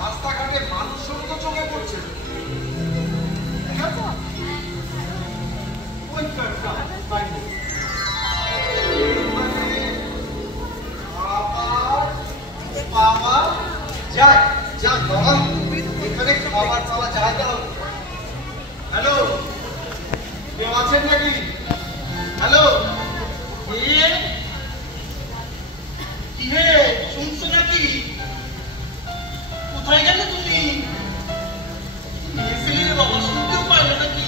রাস্তাঘাটে মানুষের তো চোখে পড়ছে পাওয়া যায় যা বাবা এখানে খাবার পাওয়া যায় তো। হ্যালো, কেউ আছেন নাকি? হ্যালো, কি হে শুনছো নাকি? কোথায় গেলে তুমি? ছেলের বাবা শুনতেও পারবে নাকি?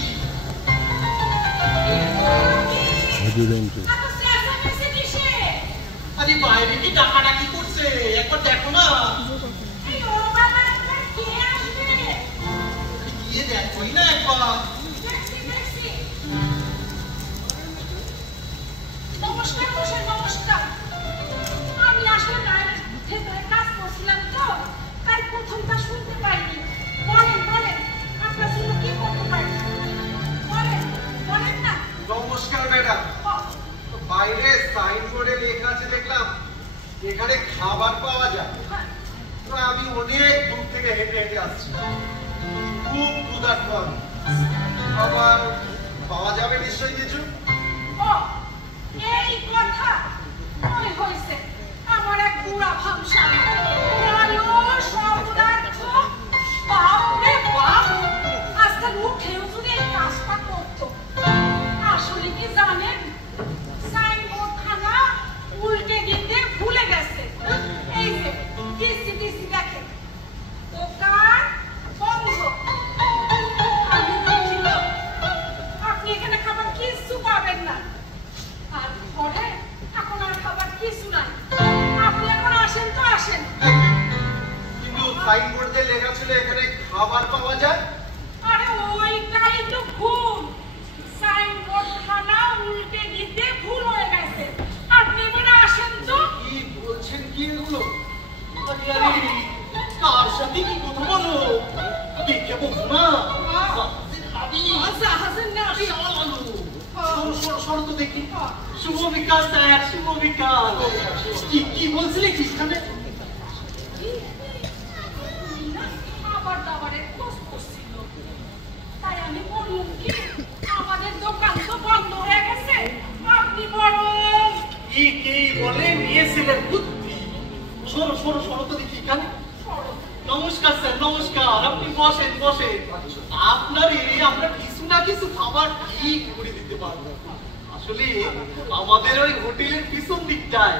আরে বাইরে কি ডাকাডাকি করছে, একবার দেখো না। গিয়ে দেখোই না একবার। নমস্কার মশাই, নমস্কার। আমি আসলে ভেতরে কাজ করছিলাম তো, তাই প্রথমটা শুনতে পাইনি। বলেন বলেন, আপনার জন্য কি করতে পারি? বলেন বলেন না। নমস্কার ম্যাডাম, বাইরে সাইনবোর্ডে লেখা আছে দেখলাম এখানে খাবার পাওয়া যায়। তো আমি অনেক দূর থেকে হেঁটে হেঁটে আসছি, খুব ক্ষুধার্ত আমি। খাবার পাওয়া যাবে নিশ্চয়ই কিছু? ও এই কথা মনে হয়েছে, আমার এক বুড়া ভাবসা সব পদার্থ বাপরে বাপ, আজকাল উঠেও যদি এই কাজটা করতো। আসলে কি জানেন, সাইনবোর্ড খানা উল্টে দিতে ভুলে গেছে। এই যে ডিসি ডিসি দেখেন, দোকান বন্ধ। আমি দেখিল আপনি এখানে খাবার কিছু পাবেন না, আর ঘরে এখন আর খাবার কিছু নাই। আপনি এখন আসেন তো আসেন। কিন্তু সাইনবোর্ডে লেখা ছিল এখানে খাবার পাওয়া যায়। আরে ওইটাই তো ভুল, সাইনবোর্ড খানা উল্টে দিতে ভুল হয়ে গেছে। আপনি এবার আসেন তো। কি বলছেন কি এগুলো? আরে আরে কার সাথে কি কথা বলো? দেখে বলছো না জাহাজের নাবি। শরৎ তো দেখি। শুভ বিকাল স্যার, শুভ বিকাল। কি বলছিলে খ্রিস্টানে? খাবার দাবারের খোঁজ করছিল, তাই আমি বললাম কি আমাদের দোকান তো বন্ধ হয়ে গেছে, আপনি বরং কি বলে নিয়েছিলেন বুদ্ধি। সরো সরো সরো তো দেখি এখানে। নমস্কার স্যার, নমস্কার। আপনি বসেন বসেন। আপনারই আমরা কিছু না কিছু খাবার ঠিক করে দিতে পারবো। আসলে আমাদের ওই হোটেলের পিছন দিকটায়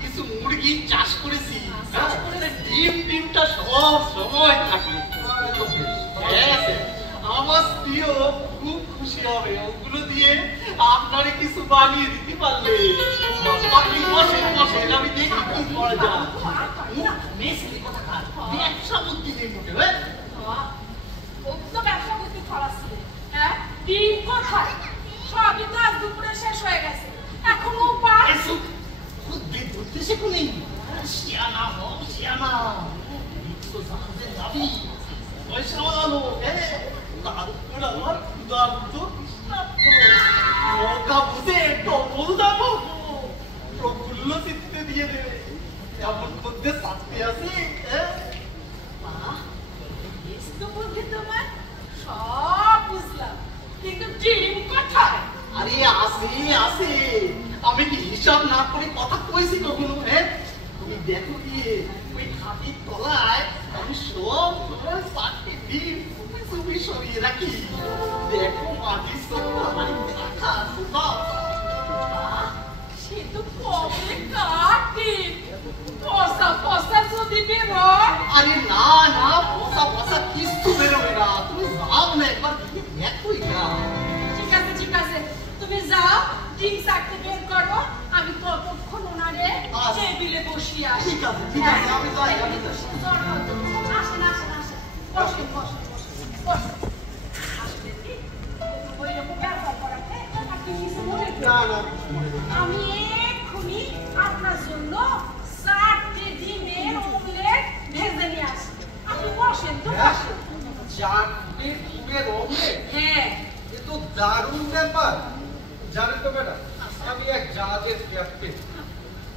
কিছু মুরগি চাষ করেছি। ডিমটা সব সময় থাকে। হ্যাঁ স্যার, আমার স্ত্রীও খুব খুশি হবে ওগুলো দিয়ে আপনারে কিছু বানিয়ে দিতে পারলে। আপনি বসেন বসেন, আমি দেখি কি করা যায়। ব্যবসা বুদ্ধি নেই মোটে। ব্যবসা করতে খরচি, হ্যাঁ ডিম কোথায়? সবই তো আজ দুপুরে শেষ হয়ে গেছে, এখনো পায় বুদ্ধি ধরতে শেখো নেই। শিয়ানা হও শিয়ানা, জাহাজের যাবি পয়সা বানানো। তারপর আমার ক্ষুধার্ত নৌকা বুঝে ডবল দাম প্রফুল্ল চিত্তে দিয়ে দেবে। এমন মধ্যে চাকরি আছে। বুদ্ধি তোমার সব বুঝলাম, কিন্তু ডিম কোথায়? আরে আসে আসে, আমি কি হিসাব না করে কথা কইছি কখনো? হ্যাঁ তুমি দেখো গিয়ে ওই খাটির তলায় আমি সব চারটে ডিম তুমি সরিয়ে রাখি। দেখো মাটির সত্য হাড়িতে রাখা। সে তো কবে কাটি পয়সা পয়সা যদি বেরোয়। আরে না না, পয়সা পয়সা কিছু বেরোবে না। তুমি যাও না একবার দেখোই না। ঠিক আছে ঠিক আছে, তুমি যাও ডিম চারটে বের করো, আমি ততক্ষণ ওনারে টেবিলে বসিয়ে আসি। ঠিক আছে ঠিক আছে, আমি যাই। আসেন আসেন আসেন, বসেন বসেন বসেন বসেন। আসলে কি ওইরকম ব্যবহার করাতে আপনি কিছু মনে না করেন? না, আমি এক্ষুনি আপনার জন্য 4টে ডিমের অমলেট ভেজে নিয়ে আসি। আপনি বসেন তো, বসেন। 4টে ডিমের অমলেট? হ্যাঁ। এ তো দারুণ ব্যাপার। জানেন তো ম্যাডাম, আমি এক জাহাজের ক্যাপ্টেন।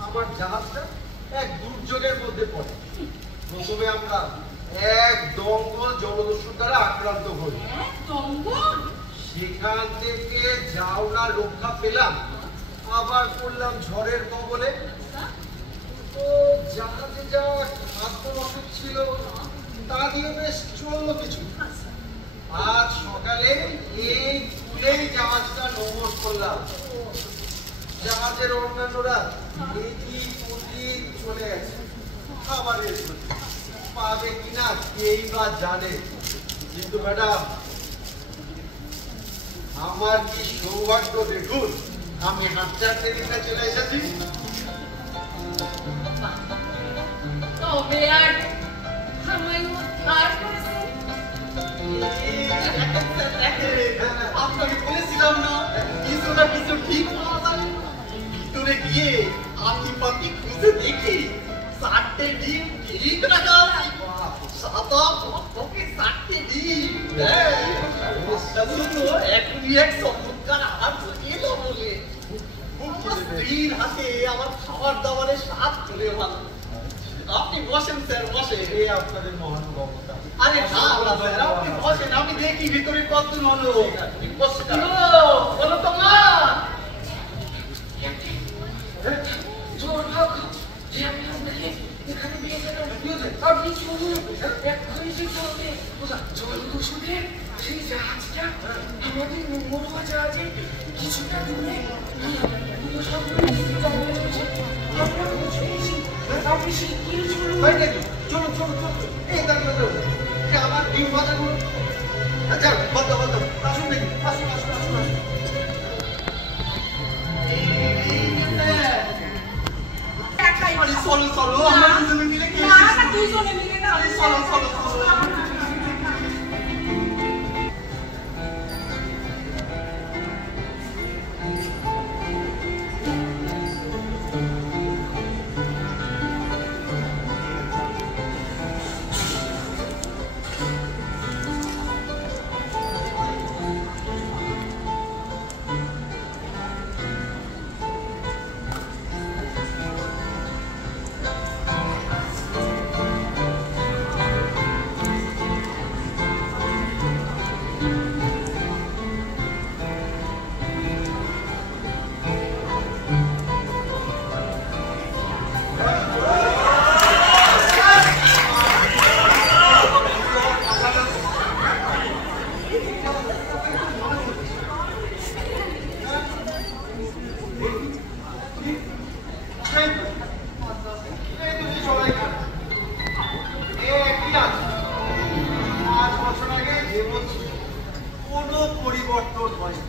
আমার জাহাজটা এক দুর্যোগের মধ্যে পড়ে। প্রথমে আমরা এক দঙ্গল জলদস্যুর দ্বারা আক্রান্ত হই। দঙ্গল? সেখান থেকে যাও না রক্ষা পেলাম, আবার পড়লাম ঝড়ের কবলে। তো জাহাজে যা খাদ্য রসদ ছিল তা দিয়ে বেশ চললো কিছু। আজ সকালে এই খুলেই জাহাজটা নমস্কার করলাম। জাহাজের অন্যান্যরা এদিক ওদিক চলে গেছে খাবারের জন্য, পাবে কিনা কেই বা জানে। কিন্তু ম্যাডাম, আমার কি সৌভাগ্য দেখুন, আমি হাঁটতে দিতে চলে এসেছি। তবে আর আমায় উদ্ধার করেছেন। আপনাকে বলেছিলাম না কিছু না কিছু ঠিক পাওয়া যাবে। ভিতরে গিয়ে আতি পাতি খুঁজে দেখি 4টে ডিম ঠিক রাখা আছে। সাদা টকটকে 4টে ডিম। এখনই এক চমৎকার আহার এলো বলে স্ত্রীর হাতে আমার খাবার দাবারের স্বাদ চলে ভালো। আপনি বসেন স্যার, বসেন। এই আপনাদের মহানুভবতা। আরে না স্যার, আপনি বসেন, আমি দেখি ভিতরে কত হলো। বলো তো মা। আপনি চলুন, এক্ষুনি যে চলবে জলদস্যুদের সেই জাহাজটা আমাদের মঙ্গলবা জাহাজে কিছুটা দূরে আমরা পৌঁছেছি। আপনি শিগগিরই চলুন। চলো চলো চলো, এই দাঁড়িয়ে আমার ডিম ভাজা করুন। আচ্ছা বন্ধ বন্ধ, আসুন দেখি, আসুন আসুন আসুন আসুন। আরে চলো চলো, আমরা দুজনে মিলে খেয়ে না, না, দুইজনে মিলে না। আরে চলো চলো চলো। কোনো পরিবর্তন হয়নি।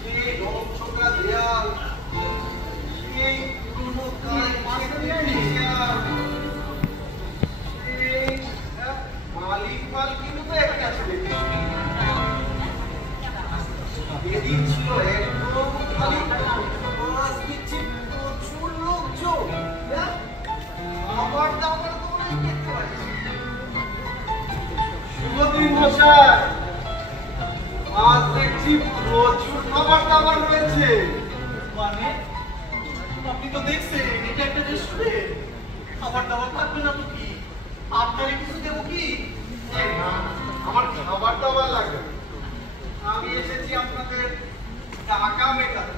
সেই রংচটা দেয়াল, সেই পুরনো মালিক মাল কিন্তু একটা ছিল। এদিন ছিল একদম খালি, মাছ দিচ্ছি প্রচুর লোকজন। খাবার দাবার তো অনেক দেখতে পাচ্ছি। শুভদিন মশাই, আজ দেখছি প্রচুর খাবার দাবার রয়েছে। মানে আপনি তো দেখছেন এটা একটা রেস্টুরেন্ট, খাবার দাবার থাকবে না তো কি? আপনারে কিছু দেবো কি? না, আমার খাবার দাবার লাগবে। আমি এসেছি আপনাদের টাকা মেটাতে।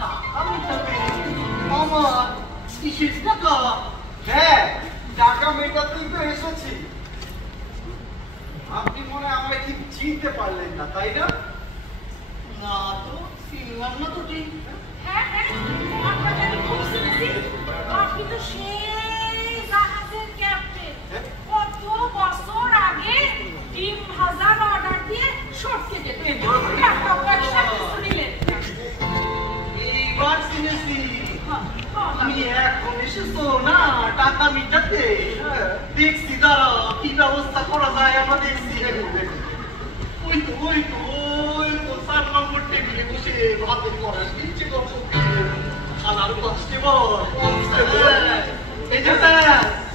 টাকা মেটাবে? আমার কিসের টাকা? হ্যাঁ, টাকা মেটাতেই তো এসেছি। আপনি মনে হয় আমায় ঠিক চিনতে পারলেন না, তাই না? না তো, চিনলাম না তো ঠিক। হ্যাঁ, হ্যাঁ, আপনাকে আমি খুব চিনেছি। আপনি তো সেই জাহাজের ক্যাপ্টেন। কত বছর আগে ডিম ভাজার অর্ডার দিয়ে সটকে যেতেন। একটা পয়সা কিছু নিলেন না। এইবার চিনেছি। আমি এখন এসেছো না টাকা মেটাতে। দেখছি দাঁড়াও কি ব্যবস্থা করা যায় আমরা দেখছি। ওই তো 4 নম্বর টেবিলে বসে ভাতের করা নিচ্ছে গল্প। স্যার কনস্টেবল এই যে স্যার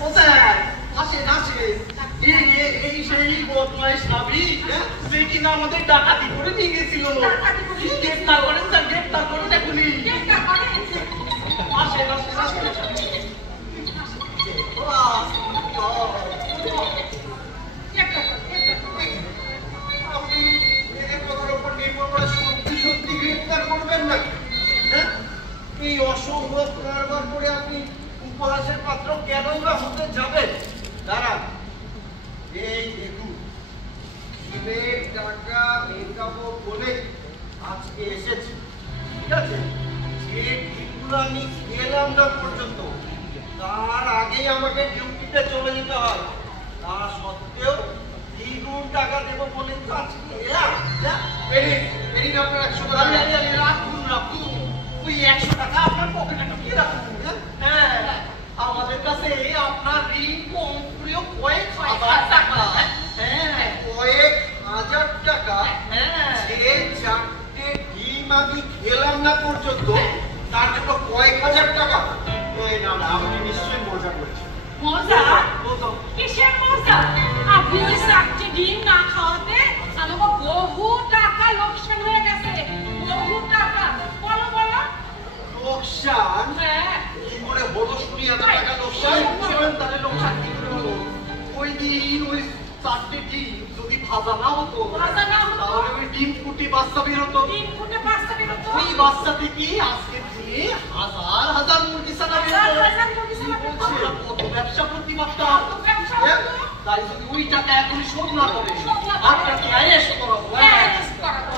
ও স্যার আসেন আসেন এই সেই বদমাইশ নাবি সে কিনা আমাদের ডাকাতি করে নিয়ে গেছিল গ্রেফতার করেন স্যার গ্রেফতার করেন এখনই আসেন আসেন আসেন আপনি এদের কথার উপর নির্ভর করে সত্যি সত্যি গ্রেফতার করবেন না? হ্যাঁ? এই অসম্ভব কারবার করে আপনি উপহাসের পাত্র কেনই বা হতে যাবেন? দাঁড়ান, এই দেখুন, শিবের টাকা মেকাবো বলে আজকে এসেছি, ঠিক আছে? যে ডিমগুলো আমি খেলাম না পর্যন্ত, তার আগেই আমাকে ডিউটিতে চলে যেতে হয়। তা সত্ত্বেও দ্বিগুণ টাকা দেবো বলে তো আজকে এলাম। বেরিয়ে আপনার 100 টাকা। রাখুন রাখুন ওই 100 টাকা আপনার পকেটে ঢুকিয়ে রাখুন। হ্যাঁ আমাদের কাছে আপনার ঋণ কম করেও কয়েক হাজার টাকা। হ্যাঁ কয়েক হাজার টাকা? হ্যাঁ যে 4টে ডিম আমি খেলাম না পর্যন্ত তার জন্য কয়েক হাজার টাকা? এই না না, আপনি নিশ্চয়ই মজা করছেন। মজা? কিসের মজা? আপনি ওই 4টি ডিম না খাওয়াতে আমাকে বহু টাকা লোকসান হয়ে গেছে, বহু টাকা। বলো বলো। লোকসান? হ্যাঁ কি করে হলো শুনি এত টাকা লোকসান? তাহলে লোকসান কি করে হলো? ওই দিন ওই 4টে ডিম যদি ভাজা না হতো ভাজা না হতো? তাহলে ওই ডিম ফুটে বাচ্চা বেরোতো। ডিম ফুটে বাচ্চা বেরোতো? ওই বাচ্চা থেকে আজকে দিনে হাজার হাজার মুরগি ছানা বেরোতো। হাজার মুরগি ছানা বেরোতো? আমরা কত ব্যবসা করতে পারতাম। কত ব্যবসা হতো? তাই যদি ওই টাকা এখনই শোধ না করে শোধ না করে। আপনাকে আয়েস করাবো। হ্যাঁ, আয়েশ করাবো।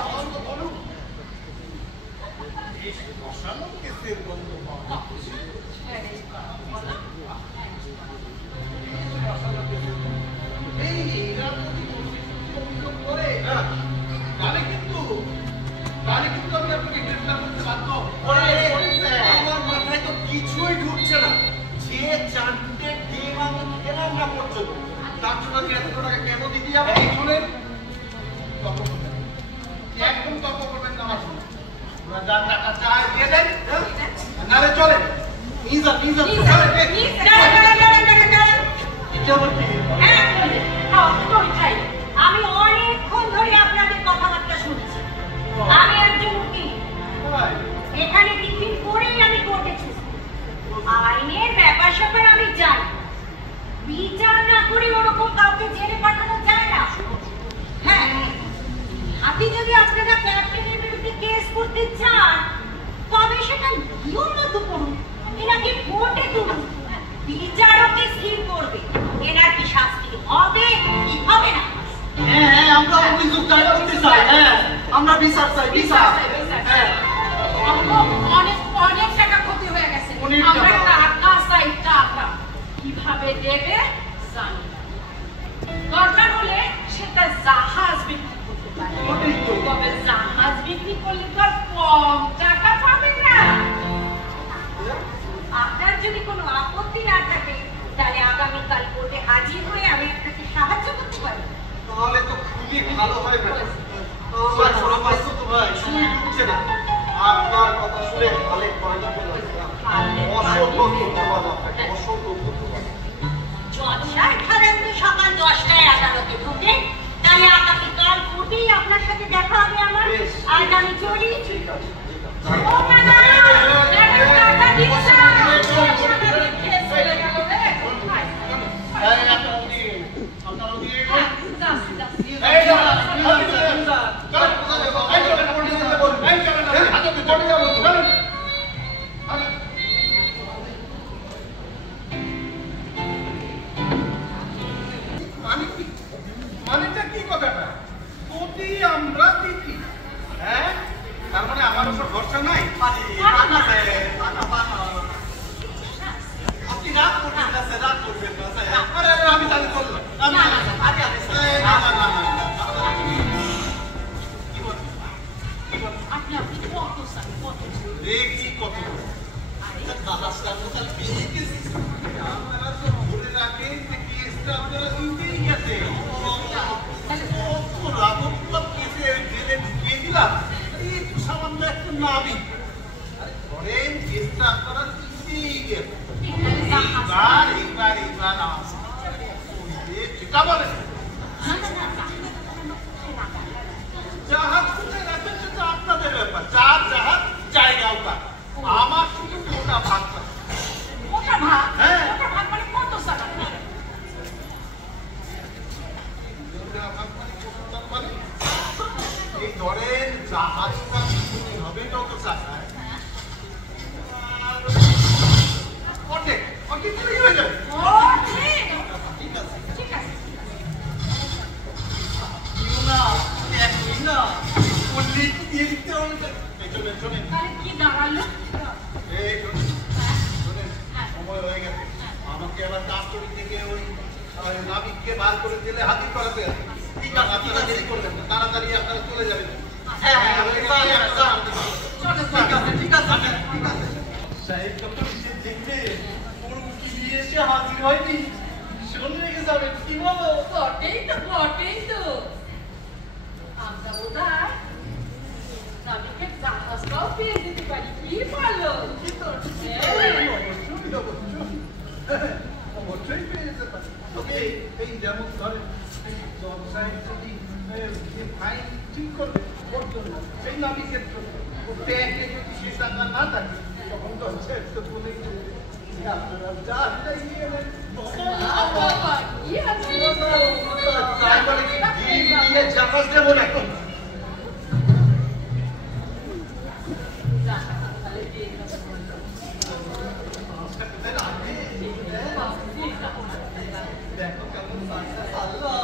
আমার মাথায় তো কিছুই ঢুকছে না। যে 4টে ডিম আমি খেলাম না পর্যন্ত তার জন্য আমি এত টাকা কেন দিতে যাবো? একদম তর্ক করবেন না আমার সঙ্গে। যা টাকা চাই দিয়ে দেন, নারে চলে নিজা নিজা আমি অনেকক্ষণ ধরে আপনাদের কথাবার্তা শুনছি। আমি একজন উকিল, এখানে টিফিন করেই আমি কোর্টে ছুটছি। আইনের ব্যাপার স্যাপার আমি জানি, বিচার না করে ওরকম কাউকে জেলে পাঠানো যায় না। হ্যাঁ, আপনি যদি আপনারা ক্যাপ্টেনের বিরুদ্ধে কেস করতে চান তবে সেটা নিয়ম মতো করুন, এনাকে কোর্টে তুলুন, বিচারকে স্থির করবে এনার কি শাস্তি হবে কি হবে না। হ্যাঁ হ্যাঁ আমরা অভিযোগ দায়ের করতে চাই। হ্যাঁ আমরা বিচার চাই বিচার। হ্যাঁ অনেক অনেক টাকা ক্ষতি হয়ে গেছে, অনেক আমরা টাকা। টাকা চাই টাকা। কিভাবে দেবে জানি না, দরকার হলে সেটা জাহাজ বিক্রি করতে পারে। ওটাই তো। তবে জাহাজ বিক্রি করলে তো আর কম টাকা পাবে না। আপনার যদি কোনো আপত্তি না থাকে তাহলে আগামীকাল কোর্টে হাজির হয়ে আমি আপনাকে সাহায্য করতে পারি। তাহলে তো খুবই ভালো হয় ম্যাডাম। আমার সমস্ত তো ভাই শুই ঢুকছে না। আপনার কথা শুনে ভালো অসংখ্য ধন্যবাদ আপনাকে, অসংখ্য ধন্যবাদ। জলসায় খারাপ সকাল 10টায় আদালতে ঢুকে, তাহলে আগামীকাল কোর্টেই আপনার সাথে দেখা হবে আমার। আজ আমি চলি। ঠিক আছে, ঠিক আছে। ও ম্যাডাম, টাকা দিন না। কেস হয়ে গেল রে। মানেটা কি কথাটা? যদি আমরা দিচ্ছি, হ্যাঁ, তার মানে আমার উপর ভরসা নাই। আপনি রাগ করবেন না স্যার, রাগ করবেন না স্যার। আরে আরে, আমি তাহলে চললাম। না না আগে আগে স্যার। না না না না। আপনি আপনি কত স্যার কত? দেখছি কত জাহাজটা কোথায় পেয়ে গেছি। আপনারা তো ধরে রাখেন যে কেসটা আপনারা জিতেই গেছে। রাঘবপুর কেসে জেলে ঢুকিয়ে দিলাম, এই তো সামান্য একটা নাবিক। ধরেন চেষ্টা করা শিখেই গেল। এইবার ঠিকা বলে জাহাজ কোথায় রাখবেন সেটা আপনাদের ব্যাপার। যার জাহাজ জায়গা ওটা, আমার শুধু ওটা ভাগ করা। ওটা ভাগ? হ্যাঁ। ওটা ভাগ মানে কত টাকা? এই ধরেন জাহাজটা হবে যত টাকায় অর্ধেক অর্ধেক দিলেই হয়ে যাবে। ও ঠিক আছে, ঠিক আছে। একই না বললে কি দিয়ে দিতে হবে? শোনেন তাহলে কি দাঁড়ালো? এই শোনেন সময় হয়ে গেছে, আমাকে আবার কাস্টডি থেকে ওই নাবিককে বার করে দিলে হাজির করাতে হবে। ঠিক আছে, আপনারা দেরি করবেন না, তাড়াতাড়ি আপনারা চলে যাবেন। হ্যাঁ, চলো, ঠিক আছে, ঠিক আছে, ঠিক আছে। সাহেব যখন এসে দেখবে ওর উকি নিয়ে এসে হাজির হয়নি, ভীষণ রেগে যাবে। কি বলো? বটেই তো, বটেই তো। আমরা বোধহয় নাবিকের জাহাজটাও পেয়ে যেতে পারি। কি বলো? অবশ্যই পেয়ে যেতে পারে। তবে এই যেমন ধরেন জজ সাহেব যদি ফাইন ঠিক করবে ওর জন্য, সেই নাবিকের জন্য ও ব্যাংকে যদি সে টাকা না থাকে তখন জজ সাহেব তো বলে আপনারা যা চাই নিয়ে নেন। কি আছে? তাই বলে কি ডিম দিয়ে জাহাজ দেবো না এখন? দেখো কেমন বাচ্চা আল্লাহ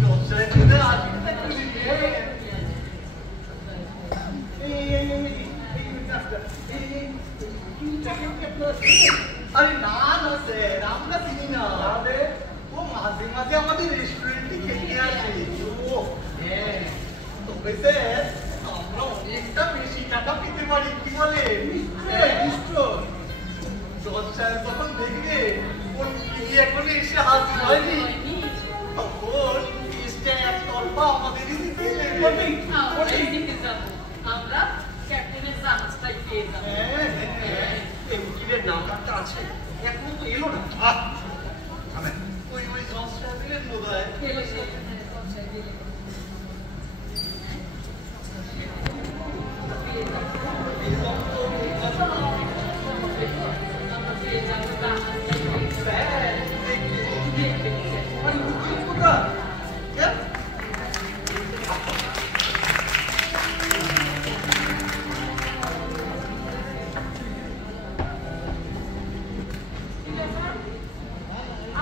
ব্যবসায় করে আশীর্বাদ করি রে। আরে না না স্যার, আমরা চিনি না। ও মাঝে মাঝে আমাদের রেস্টুরেন্টে খেতে আসে। ও হ্যাঁ, তবে স্যার আমরা অনেকটা বেশি টাকা পেতে পারি। কি বলে? জজ সাহেব যখন দেখবে ওর কি এখন এসে হাজির হয়নি, তখন কেসটা একতরফা আমাদেরই দিতে হবে। আমরা ক্যাপ্টেনের জাহাজটাই পেয়ে যাবো। হ্যাঁ হ্যাঁ, এই উকিলের নাম্বারটা আছে, এখনো তো এলো না। ওই ওই জজ সাহেবের বোধ হয়। এলো সে, পৌঁছায় দিলে। আমরা পেয়ে যাবো জাহাজটাই।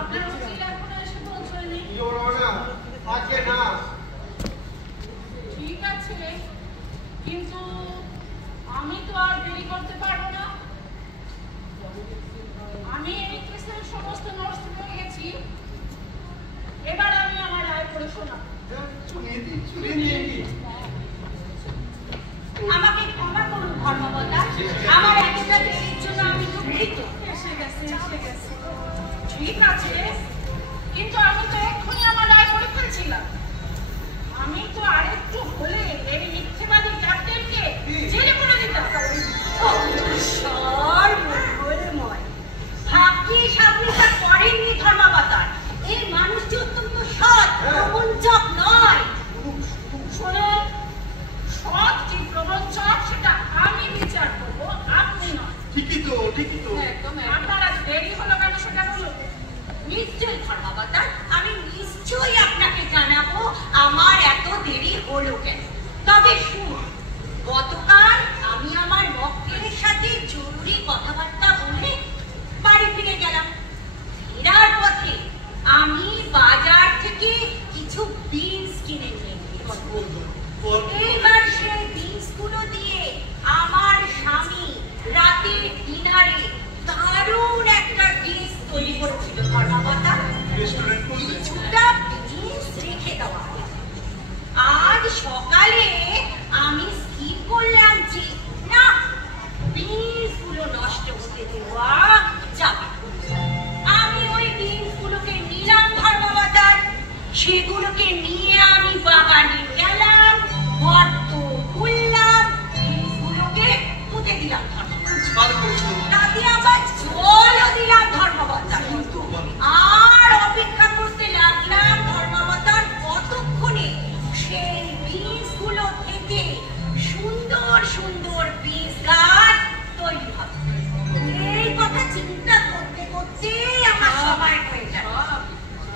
আপনার উকিল এখনো এসে পৌঁছয়নি? ঠিক আছে, কিন্তু আমি তো আর দেরি করতে পারবো না। আমি এই কেসের সমস্ত নোটস পেয়ে গেছি। এবার আমি আমার রায় পড়ে শোনাবো। আমাকে ক্ষমা করুন ধর্মবতা, আমার এতটা দেরির জন্য আমি দুঃখিত। এসে গেছে, এসে গেছে। ঠিক আছে, কিন্তু আমি তো এক্ষুনি আমার রায় পড়ে ফেলছিলাম। আমি তো আরেকটু হলে এই মিথ্যেবাদী ক্যাপ্টেনকে জেলে করে দিতাম। মঙ্গলময়, ভাগ্যিস আপনি তা করেননি ধর্মাবতার। এই মানুষটি অত্যন্ত সৎ, প্রবঞ্চক নয়। শোনেন, সৎ কি প্রবঞ্চক সেটা আমি বিচার করবো, আপনি নয়। ঠিকই তো, ঠিকই তো। আপনার আজ দেরি হলো কেন সেটা বলুন। নিশ্চয়ই ধর্মাবতার, আমি নিশ্চয়ই আপনাকে জানাবো আমার এত দেরি হলো কেন। তবে সুন্দর সুন্দর বীজ গাছ তৈরি হবে। এই কথা চিন্তা করতে করতে আমার সময় হয়ে যায়।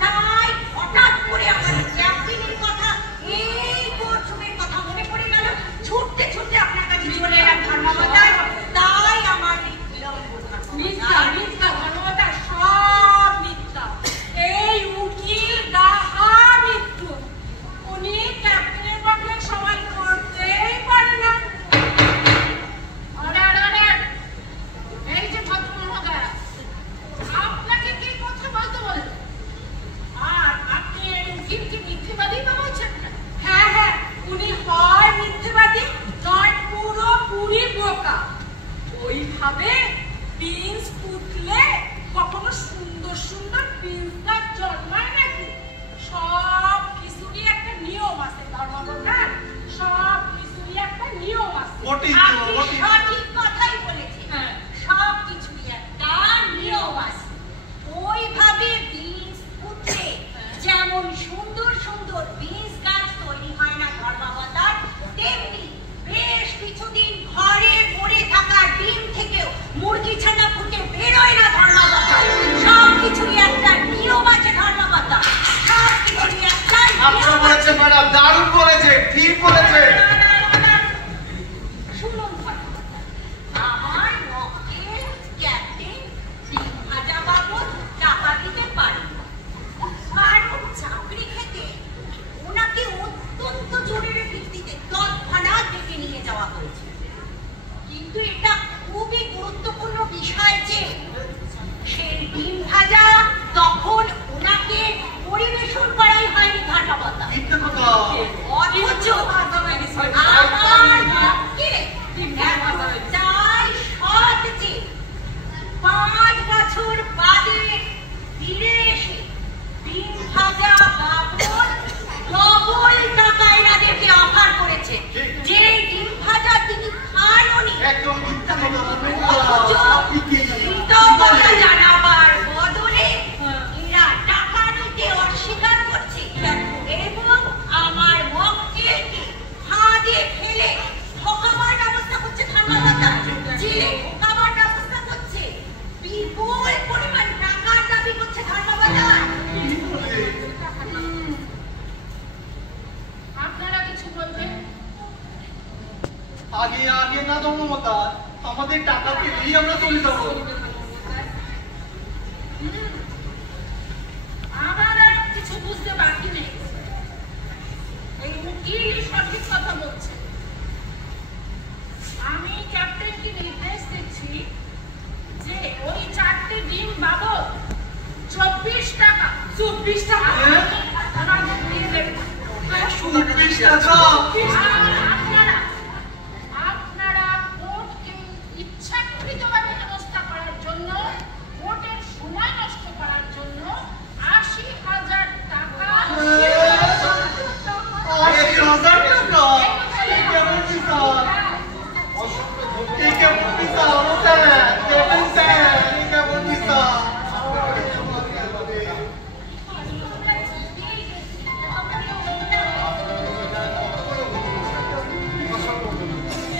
তাই হঠাৎ করে আমার ক্যাপ্টেনের কথা, এই বোর্ডরুমের কথা মনে পড়ে গেল। ছুটতে ছুটতে আপনার কাছে চলে এলাম ধর্মবতার। তাই আমার মিথ্যা মিথ্যা ধর্মবতার, সব মিথ্যা। এই উকিল ডাহা মৃত্যু। উনি ক্যাপ্টেনের পক্ষে সবাই করতেই পারে না। এই যে ভদ্রমহোদয়, আপনাকে কি কথা বলতে বলল? আর আপনি এই উকিলকে মিথ্যেবাদী না বলছেন? হ্যাঁ হ্যাঁ, উনি হয় মিথ্যেবাদী, নয় পুরোপুরি বোকা। ওইভাবে বিনস পুতলে কখনো সুন্দর সুন্দর বিনস গাছ জন্মায় নাকি? সব কিছুরই একটা নিয়ম আছে ধর্মবতার, সব কিছুরই একটা নিয়ম আছে। আপনি সঠিক কথাই বলেছেন। সব কিছুরই একটা নিয়ম আছে। ওইভাবে বীজ পুঁতলে যেমন সুন্দর সুন্দর বীজ গাছ তৈরি হয় না ধর্মবতার, তেমনি বেশ কিছুদিন ঘরে পড়ে থাকা ডিম থেকেও মুরগি ছানা ফুটে বেরোয় না ধর্মবতার। সব কিছুরই একটা নিয়ম আছে ধর্মবতার, সব কিছুরই একটা আপনারা বলেছেন ম্যাডাম, দারুণ বলেছেন, ঠিক বলেছেন। শুনুন ধর্মবতার, আমার মক্কেল ক্যাপ্টেন ডিম ভাজা বাবদ টাকা দিতে পারেন না। কারণ চাকরি খেতে ওনাকে অত্যন্ত জরুরি ভিত্তিতে তৎক্ষণাৎ ডেকে নিয়ে যাওয়া হয়েছে। কিন্তু এটা খুবই গুরুত্বপূর্ণ বিষয় যে সেই ডিম ভাজা তখন ওনাকে পরিবেশন করাই হয়নি ধর্মবতার। অথচ আমার মক্কেল তাই সৎ যে 5 বছর বাদে ফিরে এসে ডিম ভাজা বাবদ ডবল টাকা এনাদেরকে অফার করেছে। যে ডিম ভাজা তিনি খাননি, কৃতজ্ঞতা জানাবার বদলে এরা টাকা নিতে অস্বীকার করছে এবং আমার মক্কেলকে ফাঁদে ফেলে ঠকাবার ব্যবস্থা করছে ধর্মবতার। জেলে ঠকাবার ব্যবস্থা করছে, বিপুল পরিমাণ টাকার দাবি করছে ধর্মবতার। আপনারা কিছু বলবেন? আগে আগে না ধর্মবতার, আমাদের টাকা পেলেই আমরা চলে যাবো। আমার আর কিছু বুঝতে বাকি নেই। এই উকিল সঠিক কথা বলছে। আমি ক্যাপ্টেনকে নির্দেশ দিচ্ছি যে ওই 4টে ডিম বাবদ 24 টাকা। 24 টাকা আমাদের দিয়ে দেবেন। 24 টাকা? আপনারা কোর্টকে ইচ্ছাকৃতভাবে হেনস্থা করার জন্য, কোর্টের সময় নষ্ট করার জন্য 80,000 টাকা 80,000 টাকা? এই কেমন বিচার? এই কেমন বিচার? এই কেমন বিচার?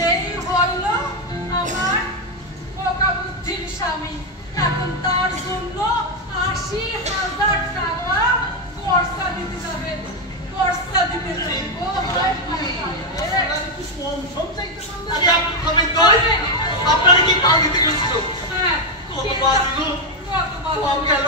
এই হলো আমার বোকা বুদ্ধির স্বামী। এখন তার জন্য 80,000 টাকা খরচা দিতে যাবেন। খরচা দিতে যাবেন। ও ভাই একটু সব চাইতে পারলে আরে আপনি খাবেন তো? আপনারা কি কাল দিতে গেছিল? হ্যাঁ, কত বাজলো? কত কম গেল?